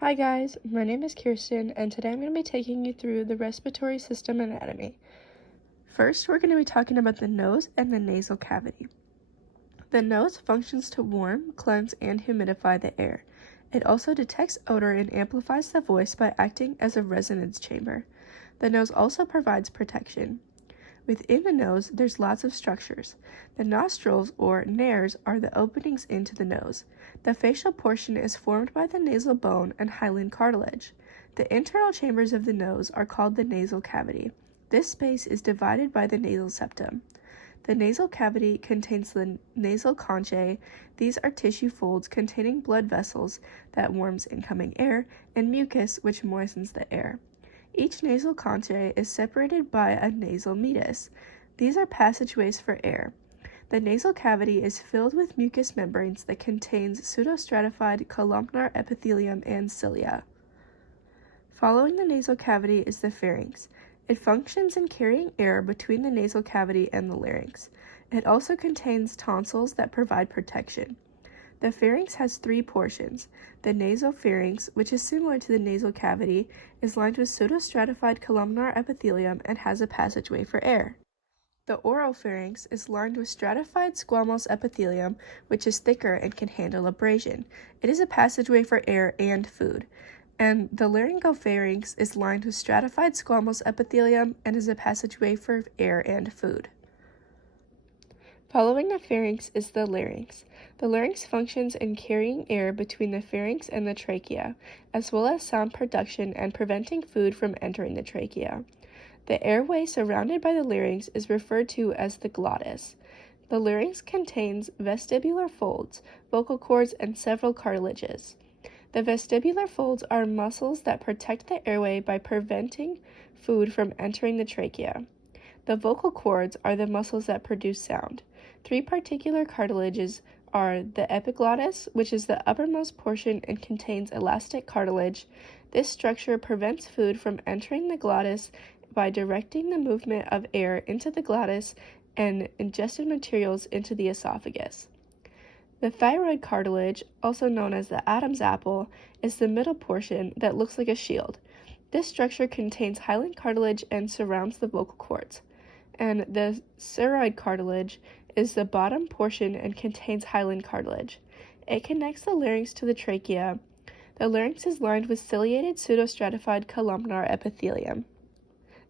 Hi guys, my name is Kirsten, and today I'm going to be taking you through the respiratory system anatomy. First, we're going to be talking about the nose and the nasal cavity. The nose functions to warm, cleanse, and humidify the air. It also detects odor and amplifies the voice by acting as a resonance chamber. The nose also provides protection. Within the nose, there's lots of structures. The nostrils, or nares, are the openings into the nose. The facial portion is formed by the nasal bone and hyaline cartilage. The internal chambers of the nose are called the nasal cavity. This space is divided by the nasal septum. The nasal cavity contains the nasal conchae. These are tissue folds containing blood vessels that warms incoming air, and mucus, which moistens the air. Each nasal conchae is separated by a nasal meatus. These are passageways for air. The nasal cavity is filled with mucous membranes that contains pseudostratified columnar epithelium and cilia. Following the nasal cavity is the pharynx. It functions in carrying air between the nasal cavity and the larynx. It also contains tonsils that provide protection. The pharynx has three portions. The nasopharynx, which is similar to the nasal cavity, is lined with pseudostratified columnar epithelium and has a passageway for air. The oropharynx is lined with stratified squamous epithelium, which is thicker and can handle abrasion. It is a passageway for air and food. And the laryngopharynx is lined with stratified squamous epithelium and is a passageway for air and food. Following the pharynx is the larynx. The larynx functions in carrying air between the pharynx and the trachea, as well as sound production and preventing food from entering the trachea. The airway surrounded by the larynx is referred to as the glottis. The larynx contains vestibular folds, vocal cords, and several cartilages. The vestibular folds are muscles that protect the airway by preventing food from entering the trachea. The vocal cords are the muscles that produce sound. Three particular cartilages are the epiglottis, which is the uppermost portion and contains elastic cartilage. This structure prevents food from entering the glottis by directing the movement of air into the glottis and ingested materials into the esophagus. The thyroid cartilage, also known as the Adam's apple, is the middle portion that looks like a shield. This structure contains hyaline cartilage and surrounds the vocal cords. And the ceroid cartilage is the bottom portion and contains hyaline cartilage. It connects the larynx to the trachea. The larynx is lined with ciliated pseudostratified columnar epithelium.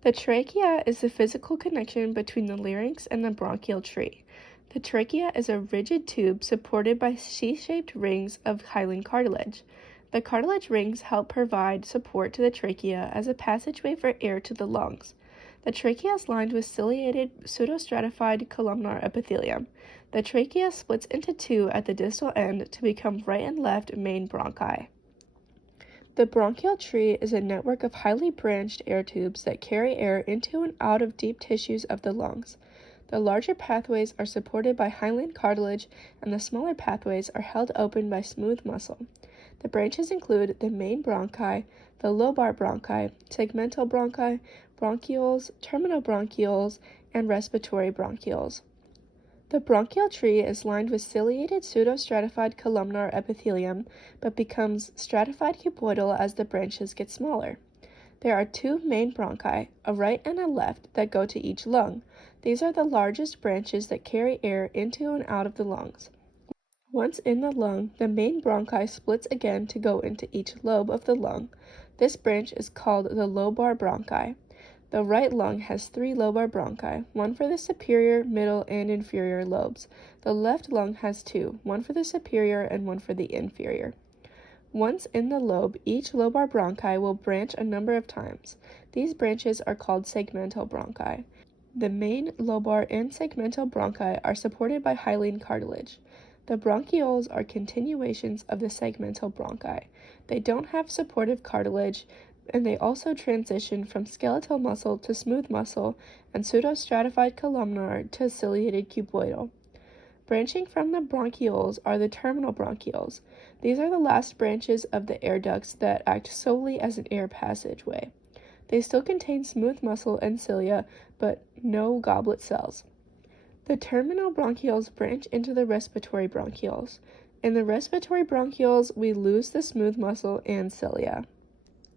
The trachea is the physical connection between the larynx and the bronchial tree. The trachea is a rigid tube supported by C-shaped rings of hyaline cartilage. The cartilage rings help provide support to the trachea as a passageway for air to the lungs. The trachea is lined with ciliated pseudostratified columnar epithelium. The trachea splits into two at the distal end to become right and left main bronchi. The bronchial tree is a network of highly branched air tubes that carry air into and out of deep tissues of the lungs. The larger pathways are supported by hyaline cartilage, and the smaller pathways are held open by smooth muscle. The branches include the main bronchi, the lobar bronchi, segmental bronchi, bronchioles, terminal bronchioles, and respiratory bronchioles. The bronchial tree is lined with ciliated pseudostratified columnar epithelium, but becomes stratified cuboidal as the branches get smaller. There are two main bronchi, a right and a left, that go to each lung. These are the largest branches that carry air into and out of the lungs. Once in the lung, the main bronchi splits again to go into each lobe of the lung. This branch is called the lobar bronchi. The right lung has three lobar bronchi, one for the superior, middle, and inferior lobes. The left lung has two, one for the superior and one for the inferior. Once in the lobe, each lobar bronchi will branch a number of times. These branches are called segmental bronchi. The main lobar and segmental bronchi are supported by hyaline cartilage. The bronchioles are continuations of the segmental bronchi. They don't have supportive cartilage, and they also transition from skeletal muscle to smooth muscle and pseudostratified columnar to ciliated cuboidal. Branching from the bronchioles are the terminal bronchioles. These are the last branches of the air ducts that act solely as an air passageway. They still contain smooth muscle and cilia, but no goblet cells. The terminal bronchioles branch into the respiratory bronchioles. In the respiratory bronchioles, we lose the smooth muscle and cilia.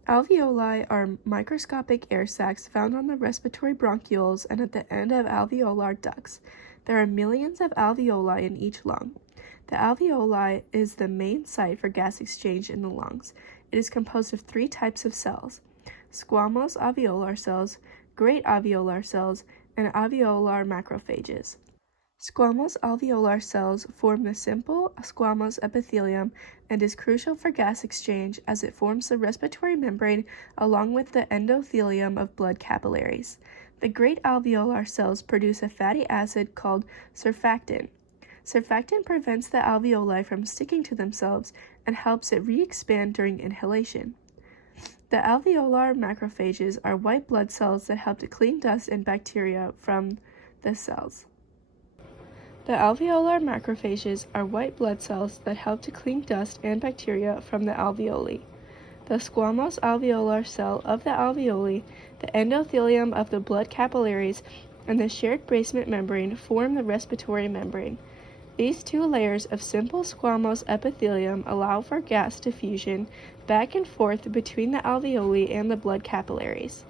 Alveoli are microscopic air sacs found on the respiratory bronchioles and at the end of alveolar ducts. There are millions of alveoli in each lung. The alveoli is the main site for gas exchange in the lungs. It is composed of 3 types of cells: squamous alveolar cells, great alveolar cells, and alveolar macrophages. Squamous alveolar cells form the simple squamous epithelium and is crucial for gas exchange as it forms the respiratory membrane along with the endothelium of blood capillaries. The great alveolar cells produce a fatty acid called surfactant. Surfactant prevents the alveoli from sticking to themselves and helps it re-expand during inhalation. The alveolar macrophages are white blood cells that help to clean dust and bacteria from the cells. The alveolar macrophages are white blood cells that help to clean dust and bacteria from the alveoli. The squamous alveolar cell of the alveoli, the endothelium of the blood capillaries, and the shared basement membrane form the respiratory membrane. These 2 layers of simple squamous epithelium allow for gas diffusion back and forth between the alveoli and the blood capillaries.